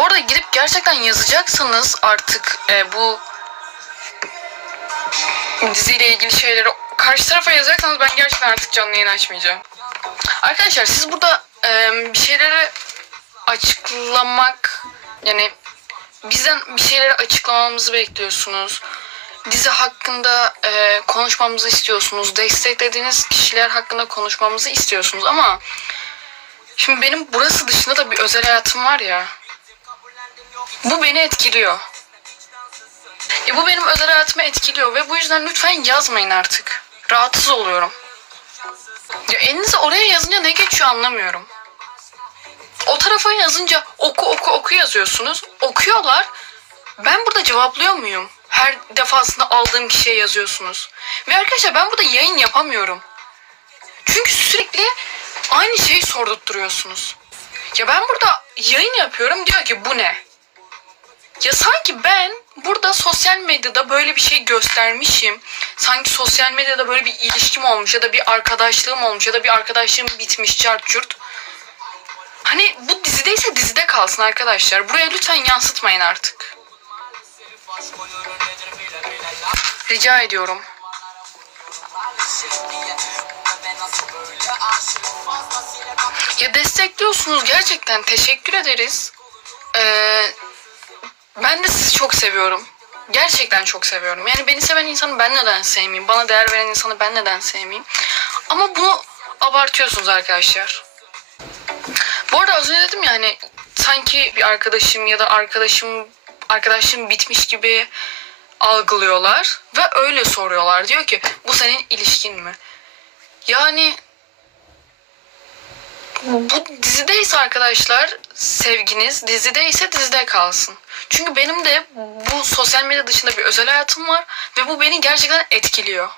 Bu arada gidip gerçekten yazacaksanız artık e, bu diziyle ilgili şeyleri karşı tarafa yazacaksanız ben gerçekten artık canlı yayın açmayacağım. Arkadaşlar siz burada e, bir şeyleri açıklamak yani bizden bir şeyleri açıklamamızı bekliyorsunuz. Dizi hakkında e, konuşmamızı istiyorsunuz. Desteklediğiniz kişiler hakkında konuşmamızı istiyorsunuz ama şimdi benim burası dışında da bir özel hayatım var ya. Bu beni etkiliyor. Ya bu benim özel hayatımı etkiliyor ve bu yüzden lütfen yazmayın artık. Rahatsız oluyorum. Ya elinize oraya yazınca ne geçiyor anlamıyorum. O tarafa yazınca oku oku oku yazıyorsunuz. Okuyorlar. Ben burada cevaplıyor muyum? Her defasında aldığım kişiye yazıyorsunuz. Ve arkadaşlar ben burada yayın yapamıyorum. Çünkü sürekli aynı şeyi sordurtturuyorsunuz. Ya ben burada yayın yapıyorum diyor ki bu ne? Ya sanki ben burada sosyal medyada böyle bir şey göstermişim. Sanki sosyal medyada böyle bir ilişkim olmuş ya da bir arkadaşlığım olmuş ya da bir arkadaşlığım bitmiş çart çurt. Hani bu dizideyse dizide kalsın arkadaşlar. Buraya lütfen yansıtmayın artık. Rica ediyorum. Ya destekliyorsunuz gerçekten teşekkür ederiz. Ee, ben de sizi çok seviyorum. Gerçekten çok seviyorum. Yani beni seven insanı ben neden sevmeyeyim? Bana değer veren insanı ben neden sevmeyeyim? Ama bunu abartıyorsunuz arkadaşlar. Bu arada az önce dedim ya hani sanki bir arkadaşım ya da arkadaşım arkadaşım bitmiş gibi algılıyorlar ve öyle soruyorlar. Diyor ki bu senin ilişkin mi? Yani bu dizideyse arkadaşlar sevginiz dizideyse dizide kalsın. Çünkü benim de bu sosyal medya dışında bir özel hayatım var ve bu beni gerçekten etkiliyor.